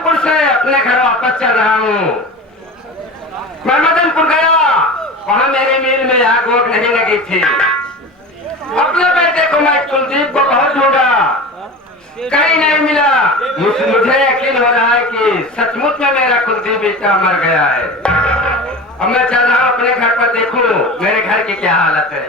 मदनपुर से अपने घर वापस चल रहा हूँ। मैं मदनपुर गया, वहाँ मेरे मिल में आग वोग नहीं लगी थी। अपने बेटे को मैं कुलदीप को बहुत ढूंढा, कहीं नहीं मिला। मुझे यकीन हो रहा है कि सचमुच में मेरा कुलदीप बेटा मर गया है। अब मैं चल रहा हूँ अपने घर पर, देखूं मेरे घर की क्या हालत है।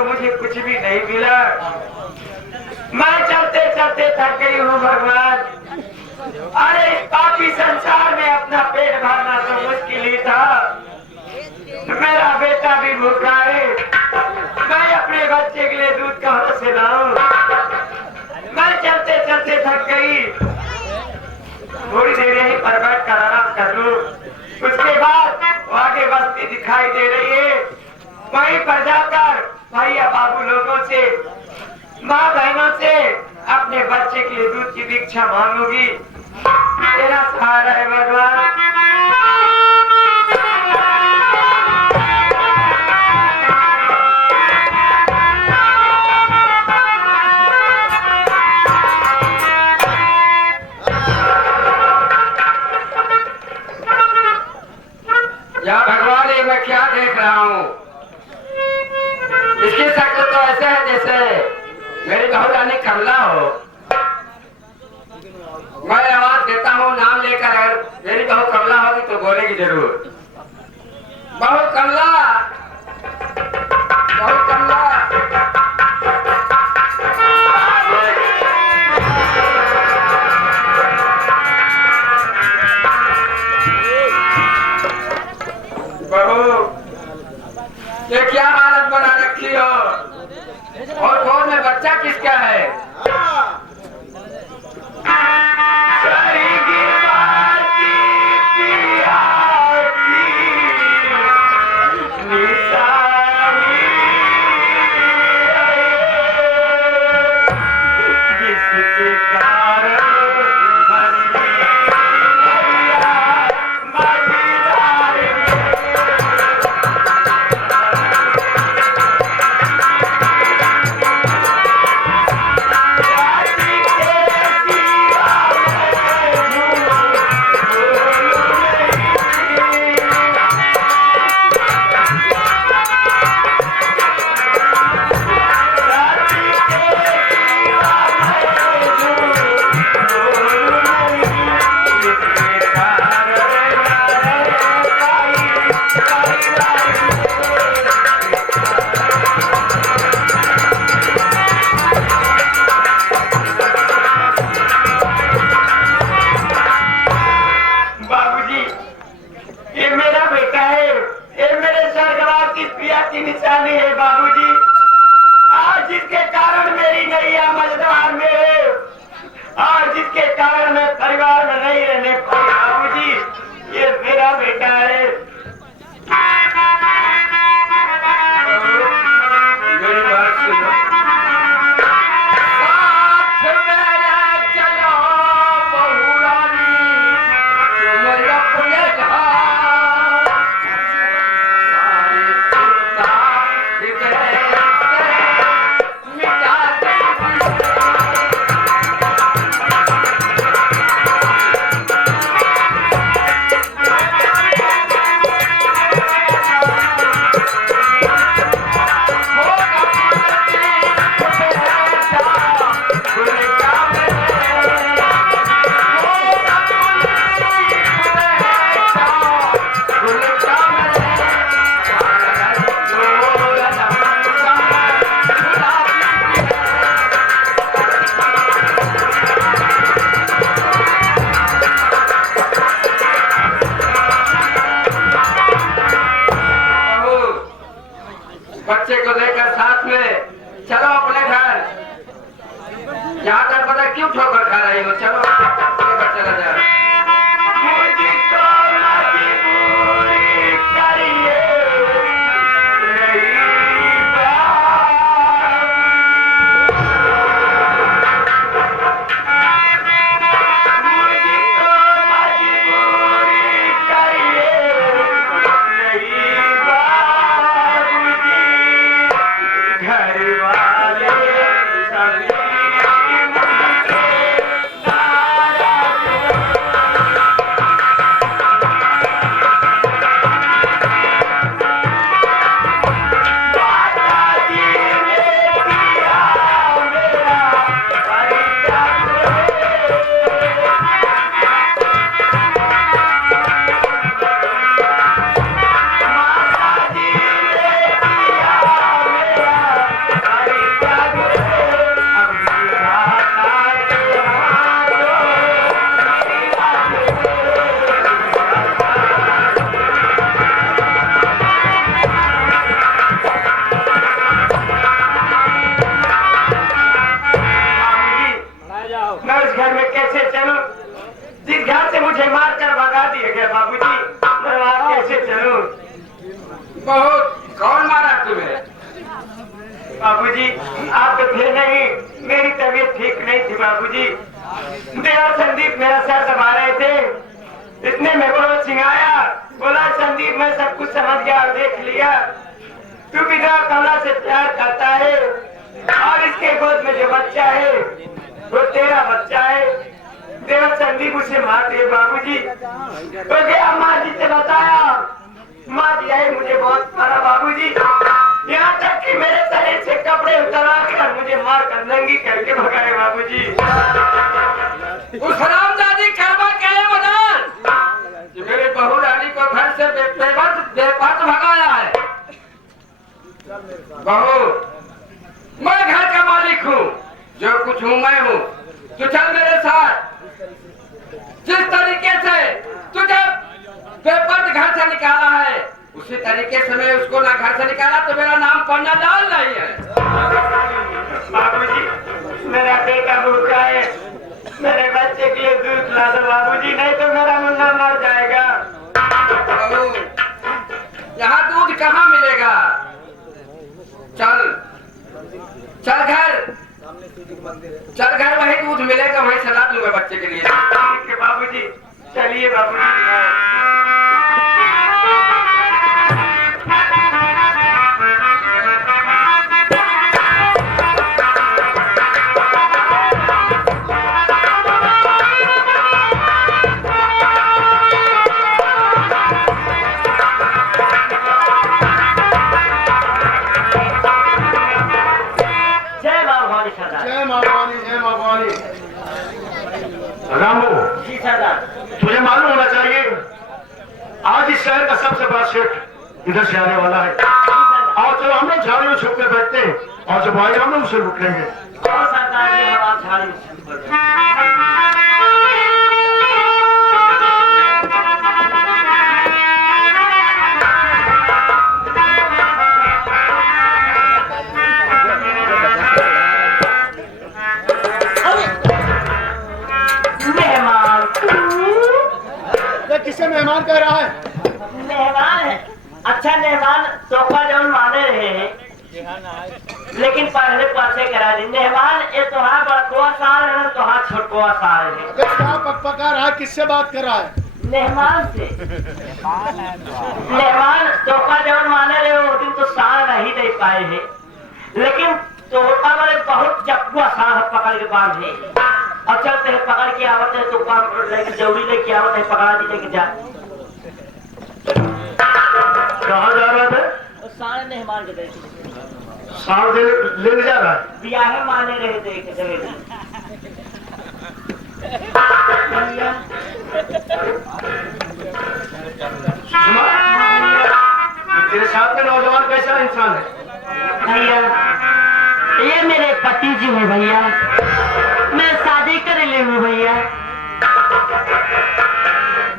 मुझे कुछ भी नहीं मिला। मैं चलते चलते थक गई हूँ भगवान। अरे इस पापी संसार में अपना पेट भरना तो मुश्किल ही था। मेरा बेटा भी भूखा है, मैं अपने बच्चे के लिए दूध कहाँ से लाऊं? मैं चलते चलते थक गई, थोड़ी देर यहीं पर बैठ कर आराम कर लूं। उसके बाद आगे बस्ती दिखाई दे रही है, वहीं पर जाकर भैया बाबू लोगों से, माँ बहनों से अपने बच्चे के लिए दूध की भिक्षा मांगूंगी। तेरा सहारा है भगवान। या भगवान, ये मैं क्या देख रहा हूँ? इसकी शक्ल तो ऐसे है जैसे मेरी बहू रानी कमला हो। मैं आवाज देता हूँ नाम लेकर, अगर मेरी बहू कमला होगी तो बोलेगी जरूर, बहू कमला, बहू कमला। बहू, ये क्या हालत बना रखी हो? और गोद में बच्चा किसका है? किस पिया की निशानी है बाबूजी। आज जिसके कारण मेरी नैया मझधार में है और जिसके कारण मैं परिवार में नहीं रहने पाई बाबूजी, ये मेरा बेटा है। मेरी बात सुनो। साथ मेरे चलो बहू रानी, तुम अपने घर सारी चिंता हृदय से मिटा दीजिए। बच्चे को लेकर साथ में चलो अपने घर। यहाँ तक पता क्यों ठोकर खा रही हो, चलो लेकर चला जाए। मुझको मजबूरी करिए बहुत। कौन मारा तुम्हें? बाबूजी आप तो थे नहीं, मेरी तबीयत ठीक नहीं थी बाबूजी। मेरा संदीप मेरा सर दबा रहे थे, इतने में वो सिंगाया, बोला संदीप मैं सब कुछ समझ गया और देख लिया, तू बिना कमला से प्यार करता है और इसके गोद में जो बच्चा है वो तेरा बच्चा है। तेरा संदीप उसे मार दिए बाबूजी। तो गया माँ जी से बताया, माँ जी आई मुझे बहुत मारा बाबूजी, यहाँ तक कि मेरे शरीर से कपड़े उतरा कर मुझे मार कर नंगी करके भगाए बाबूजी। उस हरामजादी कर्मा क्या है मदान कि मेरे बहू रानी को घर से बेपत भगाया है। बहू मैं घर का मालिक हूँ, जो कुछ हूँ मैं हूँ, तू चल मेरे साथ। जिस तरीके से तुझे बेपत घर से निकाला है उसी तरीके से मैं उसको ना घर से निकाला तो मेरा नाम पन्ना डाल नहीं है। बाबूजी मेरा बेटा भूखा है, मेरे बच्चे के लिए दूध ला दो बाबूजी, नहीं तो मेरा मुन्ना मर जाएगा। यहाँ दूध कहाँ मिलेगा? चल चल घर, चल घर, वही दूध मिलेगा, वही चला दूंगा बच्चे के लिए। ठीक है बाबूजी, चलिए बाबूजी। रामू जी सरदार। तुझे मालूम होना चाहिए आज इस शहर का सबसे बड़ा सेठ इधर से आने वाला है, और जब हम लोग झाड़ी में छुप के बैठते हैं और जब आए हम लोग उसे लुट लेंगे। सरदार जी हम आप झाड़ी किसे मेहमान कह रहा है? मेहमान है। अच्छा मेहमान तोहफा जौन माने रहे हैं लेकिन पहले पाछे करा दी। मेहमान ये तोहार बड़कुआ सार है तोहार छोटकुआ सार है। अबे क्या पकपका रहा है? किससे बात कर रहा है? मेहमान से। मेहमान तोहफा जौन माने रहे हो दिन तो सार नहीं दे पाए हैं लेकिन तोहफा वाले बहुत चकुआ सार पकड़ के बांधे और चलते हैं पकड़ के आवत है तो काम लेके जरूरी लेके आवत है पकड़ा दी लेके जा। कहाँ जा रहा था? सारे मेहमान के देखे सार लेने जा रहा है। ब्याहे माने रहे देखे देखे सुना? तेरे साथ में नौजवान कैसा इंसान है? भैया ये मेरे पति जी हैं भैया। मैं शादी कर ले हूँ भैया।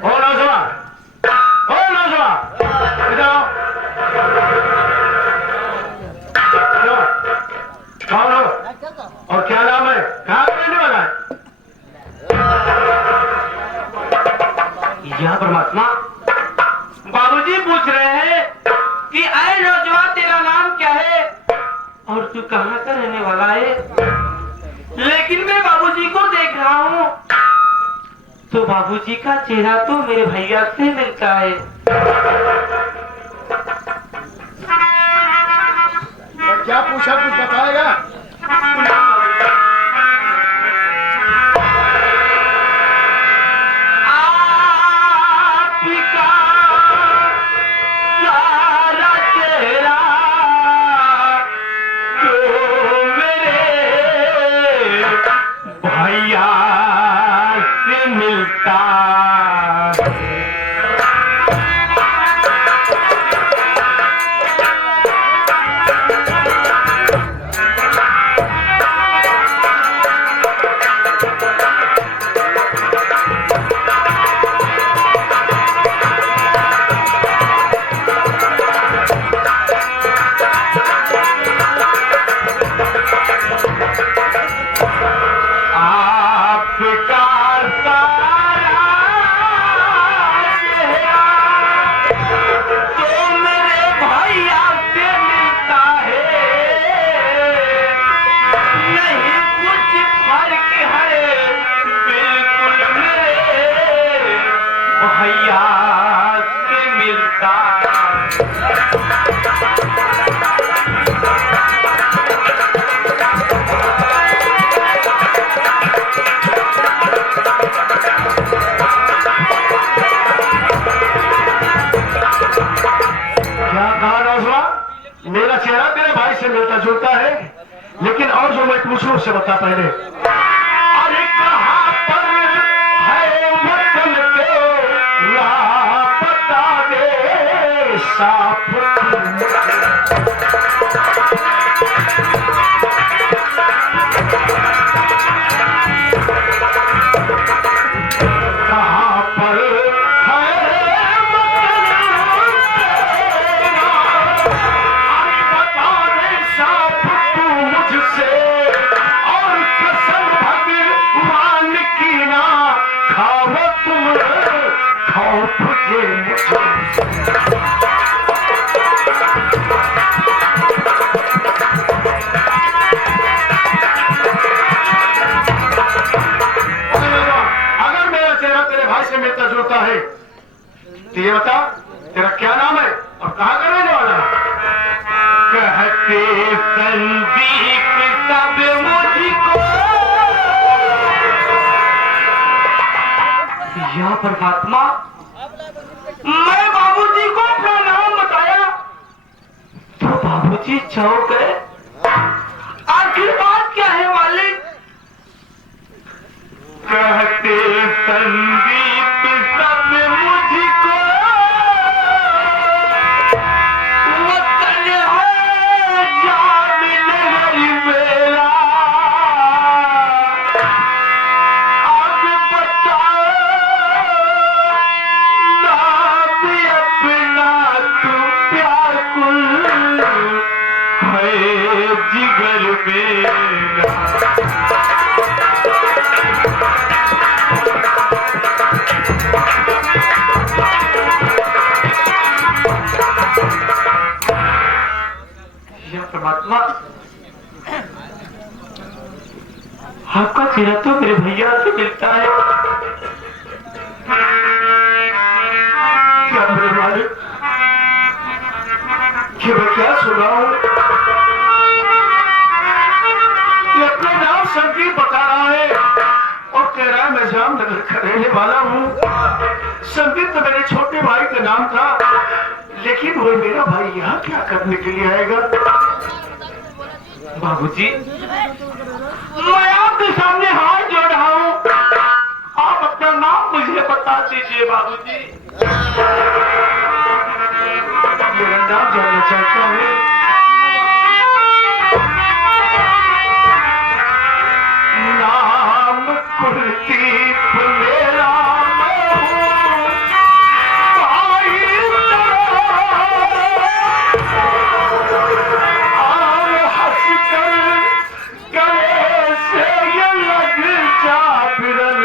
ओ नौजवान, ओ नौजवान, इधर आओ। कौन हो और क्या नाम है? कहाँ रहने वाला है? या परमात्मा बाबूजी पूछ रहे हैं कि अरे नौजवान तेरा नाम क्या है और तू कहाँ का रहने वाला है। लेकिन मैं बाबूजी को देख रहा हूँ तो बाबूजी का चेहरा तो मेरे भैया से मिलता है। क्या पूछा? कुछ बताएगा? मेरा चेहरा तेरे भाई से मिलता जुलता है लेकिन और जो मैं पूछूं उससे बता पहले। अरे कहाँ पर है वतन के लापता दे साफ मिलता जुलता है तो ये बता तेरा क्या नाम है और कहाँ का रहने वाला है? कहते संदीप सब मुझको। या परमात्मा मैं बाबूजी को अपना नाम बताया तो बाबूजी चौंक गए। आखिर बात क्या है मालिक? कहते संदीप सब मुझको वतन है जान मेरी मेरा। अब बताओ नाम अपना तू प्यार कुल है जिगर मेरा। परमात्मा, आपका चेहरा तो मेरे भैया से मिलता है। क्या मेरे मालिक, कि मैं क्या सुन रहा हूँ? ये अपना नाम संदीप बता रहा है और कह रहा है मैं जामनगर का रहने वाला हूँ। संदीप तो मेरे छोटे भाई का नाम था, लेकिन वो मेरा भाई यहाँ क्या करने के लिए आएगा? बाबूजी, मैं आपके सामने हाथ जोड़ रहा हूँ, आप अपना नाम मुझे बता दीजिए बाबूजी। मेरा नाम जानना चाहता हूँ। नाम कुलदीप मेरा मैं हूँ, भाई और हंस कर गले से ये लग जा बिरन,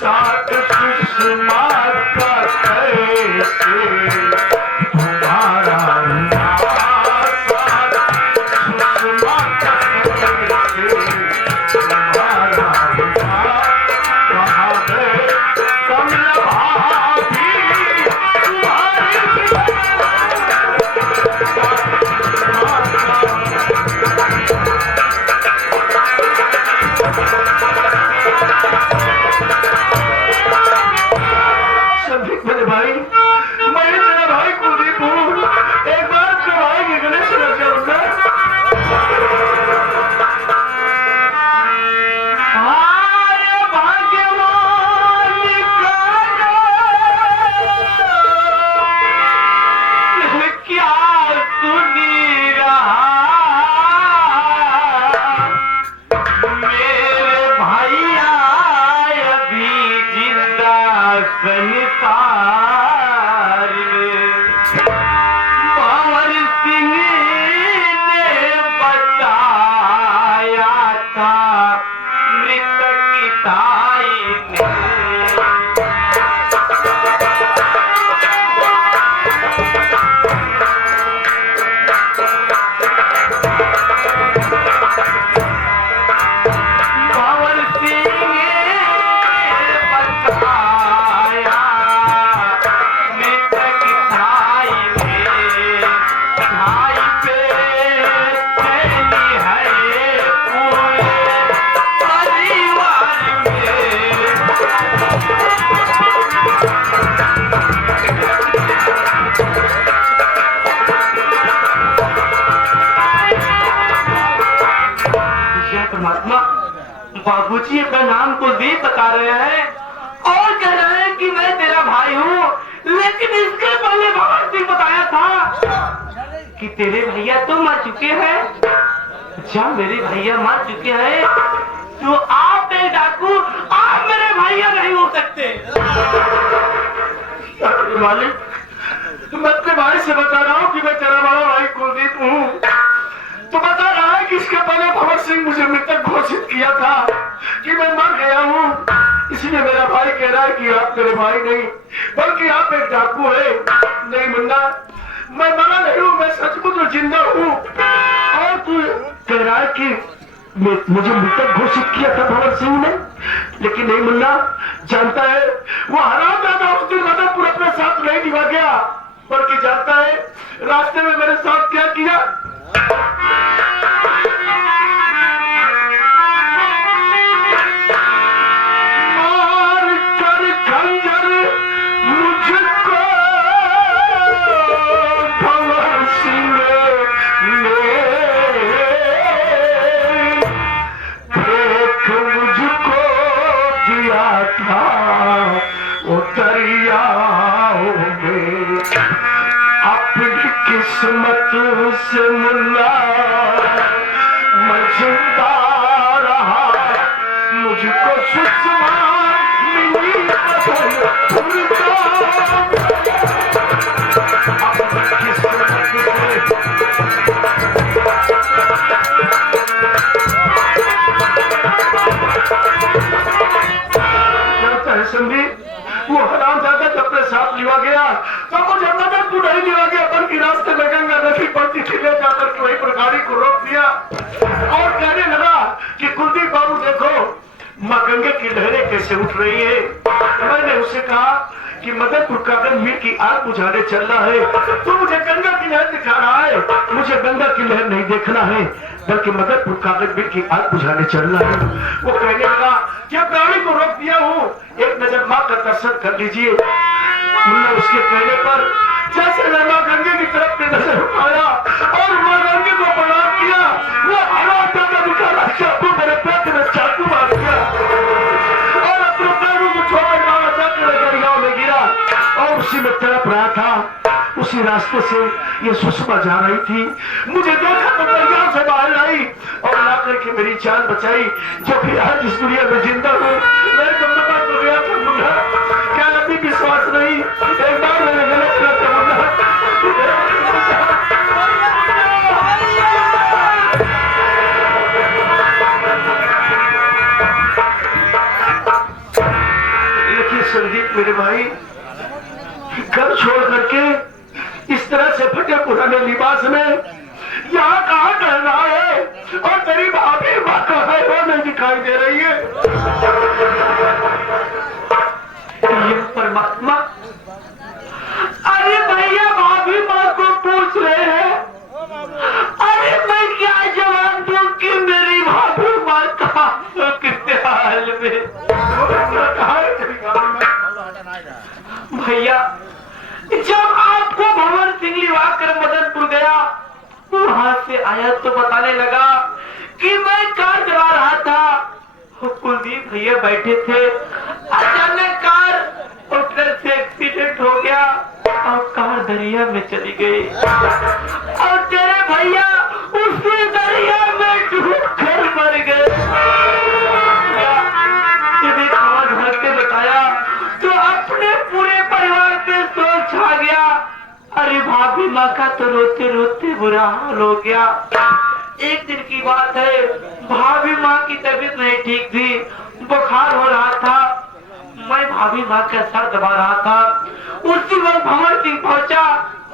साथ सुषमा का कैसे तुम्हारा मेरे भाई, मैं तेरा भाई कुलदीप हूँ। एक बार तेरे भाई के गले से लग जाऊंगा। हाय भाग्यवान का क्या सुनी रहा, मेरे भैया अभी जिंदा संसार में। भंवर सिंह ने बताया था मृतक ताई ने। भंवर सिंह ने बताया मृतक ताई ने। ताई पे चली है पूरे परिवार में। परमात्मा, बाबूजी अपना नाम कुलदीप बता रहे हैं और कह रहे हैं कि मैं तेरा भाई हूँ, लेकिन इसके पहले भगत सिंह बताया था कि तेरे भैया तो मर चुके हैं। जब मेरे भैया मर चुके हैं तो आप एक डाकू, आप मेरे भैया नहीं हो सकते। अरे मालिक, मैं अपने भाई से बता रहा हूँ कि मैं तेरा बड़ा भाई कुलदीप हूँ। तो बता रहा है कि इसके पहले भंवर सिंह मुझे मृतक घोषित किया था कि मैं मर गया हूँ। इसलिए मेरा भाई कह रहा है कि आप मेरे भाई नहीं बल्कि आप एक डाकू है। नहीं मुन्ना, मैं मरा नहीं हूँ, मैं सचमुच जिंदा हूँ। और तू कह रहा है कि मुझे मृतक घोषित किया था भंवर सिंह ने, लेकिन नहीं मुन्ना, जानता है वो हरामजादा उस दिन मदनपुर अपने साथ नहीं निभा गया, बल्कि जानता है रास्ते में मेरे साथ क्या किया। मार कर खंजर मुझको भंवर सिंह ने देख मुझको दिया था वो दरियाओं में। अपनी किस्मत से मुन्ना मैं जिंदा रहा, मुझको सुषमा मिली अपनी किस्मत से। संदीप, वो हरामजादा जब अपने साथ लिवा गया तो मुझे मददपुर नहीं लिवा गया, बल्कि रास्ते में गंगा नदी पड़ती थी, ले जाकर के वहीं पर गाड़ी को रोक दिया और कहने लगा कि कुलदीप बाबू देखो माँ गंगे की लहरें कैसे उठ रही है। मैंने उससे कहा कि मदनपुर कागज मिल की आग बुझाने चल रहा है, तो मुझे गंगा की लहर दिखा रहा है। मुझे गंगा की लहर नहीं देखना है, बल्कि मदनपुर कागज मिल की आग बुझाने चल रहा है। वो कहने लगा कि अब गाड़ी को रोक दिया हूँ, एक नजर माँ का दर्शन कर लीजिए। मुन्ना उसके कहने पर जैसे मैं माँ गंगे की तरफ में नजर उठाया और माँ गंगे को प्रणाम किया, वो हरामजादा निकाला चाकू, मेरे पेट में चाकू मार दिया और अपने पैरों को छोड़ मारा जाकर दरियाओं में गिरा। और उसी में तड़प रहा था, उसी रास्ते से ये सुषमा जा रही थी। मुझे देखा तो दरिया से बाहर आई और ला करके मेरी जान बचाई। जो भी आज इस दुनिया में जिंदा हूँ, मेरे को पता तो गया था मुन्ना, क्या अभी विश्वास नहीं? एक बार मैंने गलत किया था मुन्ना। लेकिन संदीप मेरे भाई, घर छोड़ करके इस तरह से फटे पुराने लिबास में यहाँ कहाँ कर रहा है? और तेरी भाभी माँ कहाँ है? वो नहीं दिखाई दे रही है। ये परमात्मा, अरे भैया भाभी माँ को पूछ रहे हैं, अरे मैं क्या जवाब दूं कि मेरी भाभी माँ कहाँ है, कितने हाल में? कहाँ है तेरी भाभी माँ? भैया जब आपको भंवर सिंह लिवाकर मदनपुर गया, वहां से आया तो बताने लगा कि मैं कार चला रहा था, कुलदीप भैया बैठे थे, अचानक कार और ट्रक से एक्सीडेंट हो गया और कार दरिया में चली गई और तेरे भैया उसी दरिया में डूबकर मर गए। जब खबर घर के बताया तो अपने पूरे परिवार पे शोक छा गया। अरे भाभी माँ का तो रोते रोते बुरा हाल हो गया। एक दिन की बात है, भाभी माँ की तबीयत नहीं ठीक थी, बुखार हो रहा था। मैं भाभी माँ का सर दबा रहा था, उसी वक्त भंवर सिंह पहुंचा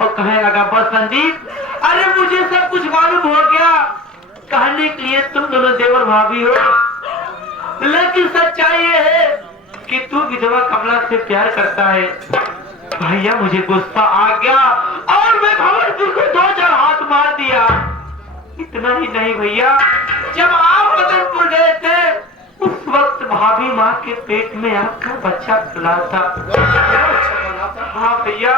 और कहने लगा, बस संदीप, अरे मुझे सब कुछ मालूम हो गया। कहने के लिए तुम दोनों देवर भाभी हो, लेकिन सच्चाई ये है कि तू विधवा कमला से प्यार करता है। भैया मुझे गुस्सा आ गया और मैं भंवर सिंह को 2-4 हाथ मार दिया। इतना ही नहीं भैया, जब आप मदनपुर गए थे उस वक्त भाभी माँ के पेट में आपका बच्चा खुला था। हाँ भैया,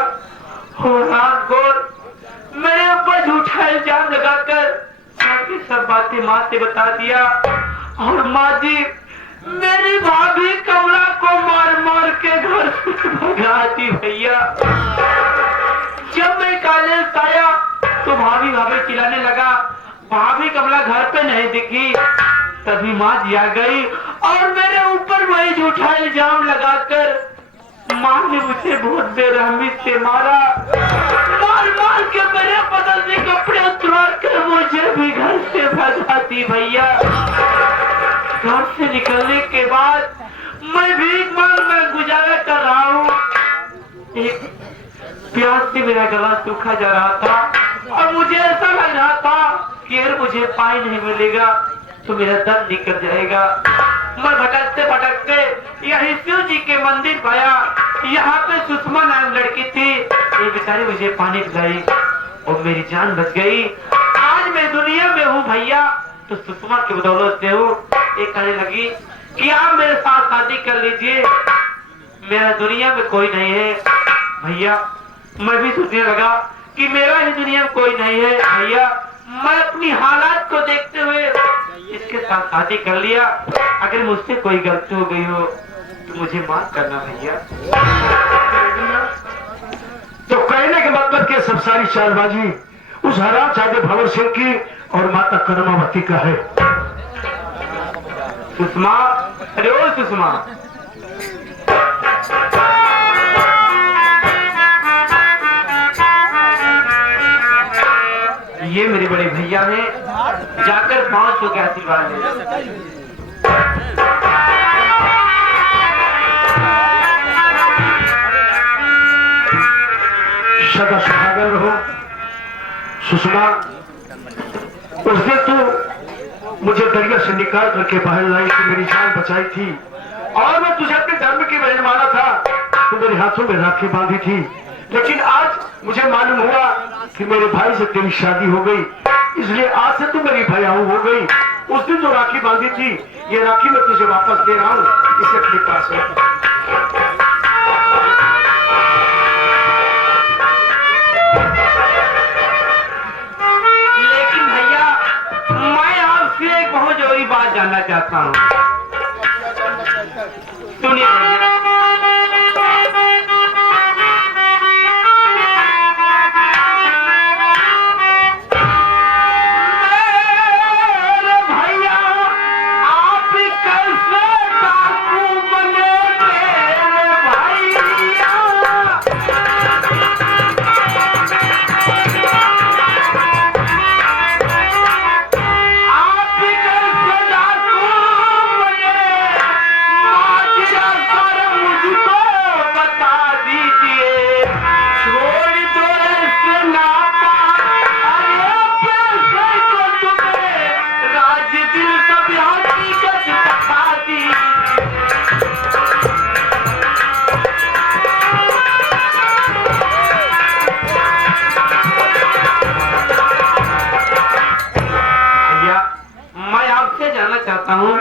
हो रात गोर मेरे ऊपर झूठा इल्जाम लगाकर बाकी सब बातें माँ से बता दिया और माँ जी मेरी भाभी कमला को मार मार के घर से भगाती। भैया जब मैं कॉलेज आया तो भाभी भाभी चिल्लाने लगा, भाभी कमला घर पे नहीं दिखी। तभी माँ जी आ गई और मेरे ऊपर वही झूठा इल्जाम लगाकर माँ ने मुझे बहुत बेरहमी से मारा, मार मार के मेरे बदल में कपड़े उतार कर मुझे भी घर से भगाती। भैया घर से निकलने के बाद मैं भीख मांग में गुजारा कर रहा हूँ। एक प्यास से मेरा गला सूखा जा रहा था और मुझे ऐसा लग रहा था कि अगर मुझे पानी नहीं मिलेगा तो मेरा दम निकल जाएगा। मैं भटकते भटकते यही शिव जी के मंदिर पाया। यहाँ पे सुषमा नाम लड़की थी, ये बेचारी मुझे पानी पिलाई और मेरी जान बच गई। आज मैं दुनिया में हूँ भैया तो सुषमा की बदौलत से हूँ। एक कहने लगी कि आप मेरे साथ शादी कर लीजिए, मेरा दुनिया में कोई नहीं है। भैया मैं भी सोचने लगा कि मेरा ही दुनिया में कोई नहीं है। भैया मैं अपनी हालात को देखते हुए इसके साथ शादी कर लिया। अगर मुझसे कोई गलती हो गई हो तो मुझे माफ करना भैया। तो कहने के मतलब के सब सारी चालबाजी उस हरामजादे भंवर सिंह की और माता कर्मावती का है। सुषमा, अरे ओ सुषमा, ये मेरे बड़े भैया हैं, जाकर 500 के आशीर्वाद ले। सदा सुहागन रहो। सुषमा, उस दिन तू मुझे दरिया से निकाल करके बाहर लाई थी, मेरी जान बचाई थी, और मैं तुझे अपने धर्म की बहन माना था, तो मेरे हाथों में राखी बांधी थी। लेकिन आज मुझे मालूम हुआ कि मेरे भाई से तेरी शादी हो गई, इसलिए आज से तू मेरी भैयाऊ हो गई। उस दिन जो राखी बांधी थी, ये राखी मैं तुझे वापस दे रहा हूँ, इसे अपने पास रख। लेकिन भैया, मैं आपसे एक बहुत जरूरी बात जानना चाहता हूँ। सुनिए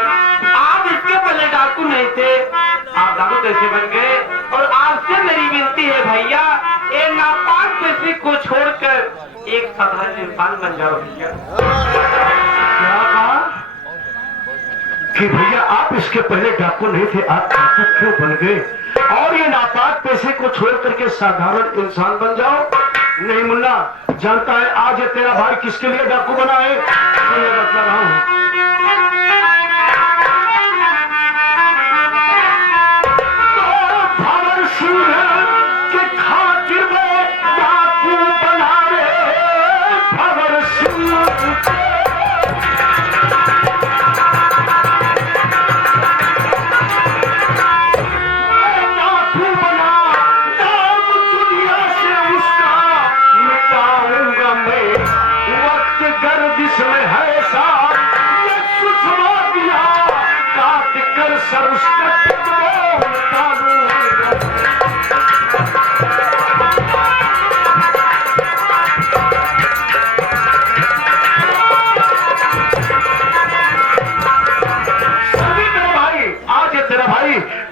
भैया, आप इसके पहले डाकू नहीं थे, आप डाकू कैसे बन गए? और आपसे मेरी विनती है भैया, ये नापाक पैसे को छोड़कर एक साधारण इंसान बन जाओ भैया। क्या कहा कि भैया आप इसके पहले डाकू नहीं थे, आप डाकू क्यों बन गए और ये नापाक पैसे को छोड़ करके साधारण इंसान बन जाओ? नहीं मुन्ना, जानता है आज ये तेरा भाई किसके लिए डाकू बना है, तो मैं बतला रहा हूँ।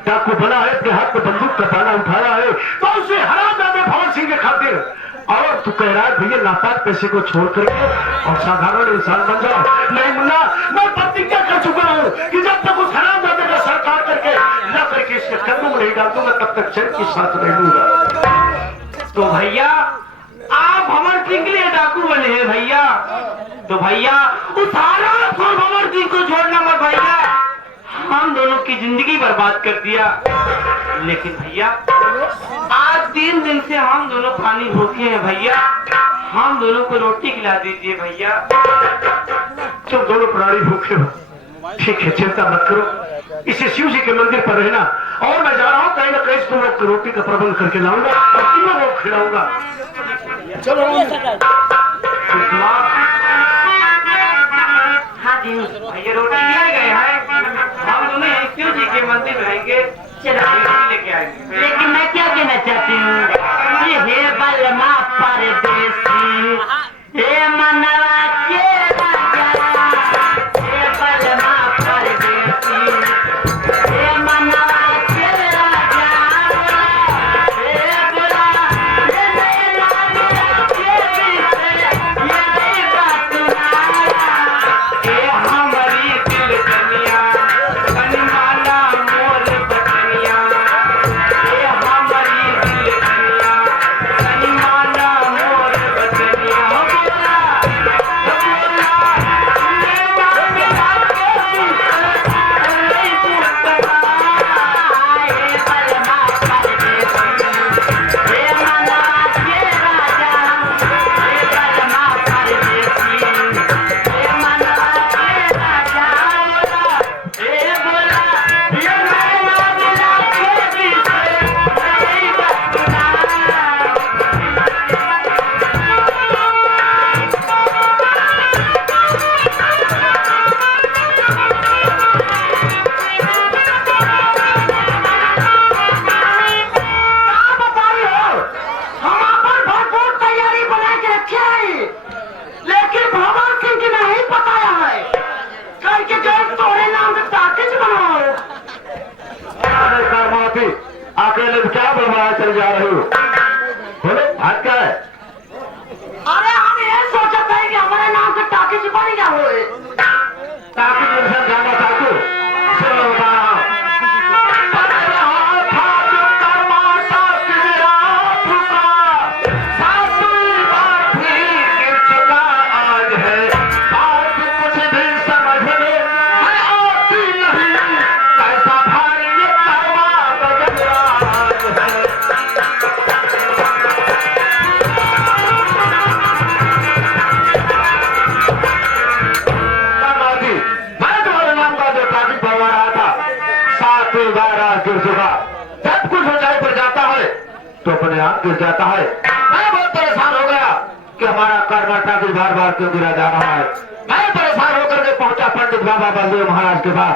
डाकू बना है, अपने हाथ में बंदूक का पाला उठाया है, तो उसे हरा जाते भवन सिंह के खातिर। और तू कह रहा है भैया नापाक पैसे को छोड़ करके और साधारण इंसान बन जाओ? नहीं मुन्ना, मैं प्रतिज्ञा कर चुका हूँ कि जब तक उस हराम जाते का सर काट करके न करके इसके कदम नहीं डाल दूंगा, तब तक चैन की सांस नहीं लूंगा। तो भैया आप भंवर सिंह के लिए डाकू बने हैं भैया, तो भैया उस हराम खोर भंवर सिंह को छोड़ना मत भैया, हम दोनों की जिंदगी बर्बाद कर दिया। लेकिन भैया आज 3 दिन से हम दोनों पानी भूखे हैं भैया, हम दोनों को रोटी खिला दीजिए भैया। तुम दोनों प्राणी भूखे हो, ठीक है, चिंता मत करो, इसे शिव जी के मंदिर पर रहना, और मैं जा रहा हूँ कहीं ना कहीं तुम लोग को रोटी का प्रबंध करके लाऊंगा और तीनों लोग खिलाऊंगा। चलो हाँ जी भैया, रोटी ले गए हैं, हम दोनों शिव जी के मंदिर रहेंगे, लेके आएंगे। लेकिन मैं क्या कहना चाहती हूँ, ये हे बलमा परदेसी, हे मनवा के राजा, हे बलमा परदेसी, हे मनवा के राजा, हे बुला ये नैना के पीछे ये नहीं बात सुनाया, ये हमारी दिल दुनिया, कनमाला मोर बचनिया, हे अकेले क्या बड़बड़ा चल जा रही हो? बोले बात क्या है? अरे हम ये सोचते हैं कि हमारे नाम से टाकी बन गया हो ताकि इंसान जाना चाहते हो? सुनो बता रहा हूं। जब कुछ ऊंचाई पर जाता है तो अपने आप गिर जाता है। मैं बहुत परेशान हो गया कि हमारा कर्मा टाकिज बार बार क्यों गिरा जा रहा है। मैं परेशान होकर के पहुंचा पंडित बाबा बलदेव महाराज के पास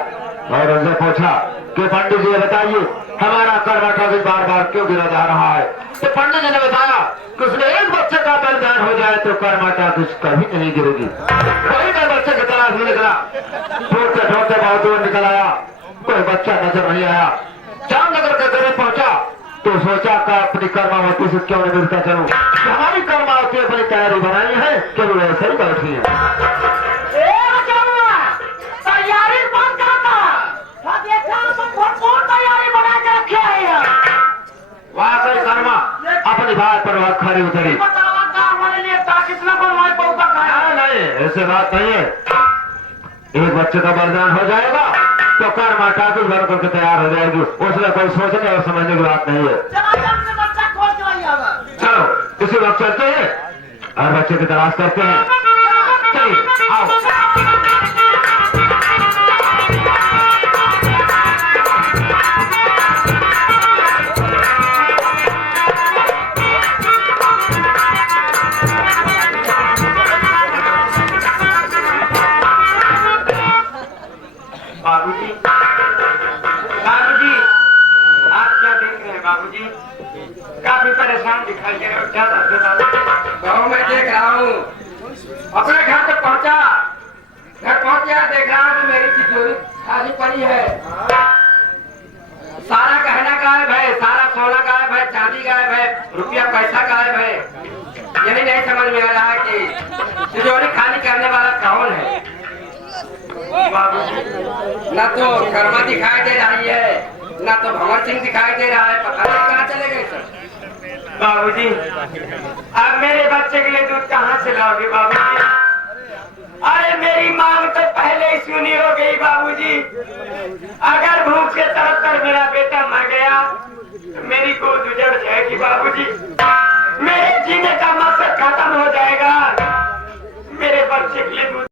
और उनसे पूछा कि पंडित जी बताइए हमारा कर्मा टाकिज बार बार क्यों गिरा जा रहा है। तो पंडित जी ने बताया कि उसने एक बच्चे का बलिदान हो जाए तो कर्मा टाकिज कभी नहीं गिरेगी। वही मैं बच्चे की तलाश में निकला, ढूंढते ढूंढते बहुत दूर निकल आया, कोई बच्चा नजर नहीं आया। जामनगर के करीब पहुंचा तो सोचा कि अपनी कर्मावती से क्यों नहीं मिलता चलूं। हमारी कर्मावती अपनी तैयारी बनाई है कि वो ऐसे ही बैठी है। तैयारी बंद करता तैयारी बना के रखे है। वहां से कर्मा अपनी बात पर बात खड़ी उतरी। हमारे लिए ताकत न बनवाए पौधा नहीं, ऐसे बात नहीं है। एक बच्चे का बलिदान हो जाएगा तो कर्मा टाकिज भर करके तैयार हो जाएगी। उसमें कोई सोचने और समझने की बात नहीं है। चलो इसी वक्त चलते हैं और बच्चे की तलाश करते हैं। चलिए आओ। बाबूजी, बाबूजी, आप क्या देख रहे हैं बाबूजी? काफी परेशान दिखाई दे रहे हो, क्या बात है बाबू? गाँव में देख रहा हूँ, अपने घर तक पहुँचा, घर पहुँच गया, देख रहा हूँ कि मेरी तिजोरी खाली पड़ी है, सारा गहना गायब है, सारा सोना गायब है, चांदी गायब है, रुपया पैसा गायब है। यही नहीं समझ में आ रहा है कि तिजोरी खाली करने वाला कौन है। बाबूजी, ना तो कर्मा दिखाई दे रही है, ना तो भंवर सिंह दिखाई दे रहा है, पता नहीं कहाँ चले गए सब। बाबूजी, अब मेरे बच्चे के लिए दूध कहाँ से लाओगे बाबूजी? अरे मेरी मांग तो पहले ही सुनी हो गई बाबूजी। अगर भूख से तरफ कर मेरा बेटा मर गया तो मेरी गोद उजड़ जाएगी बाबूजी। मेरे जीने का मकसद खत्म हो जाएगा। मेरे बच्चे के लिए दूध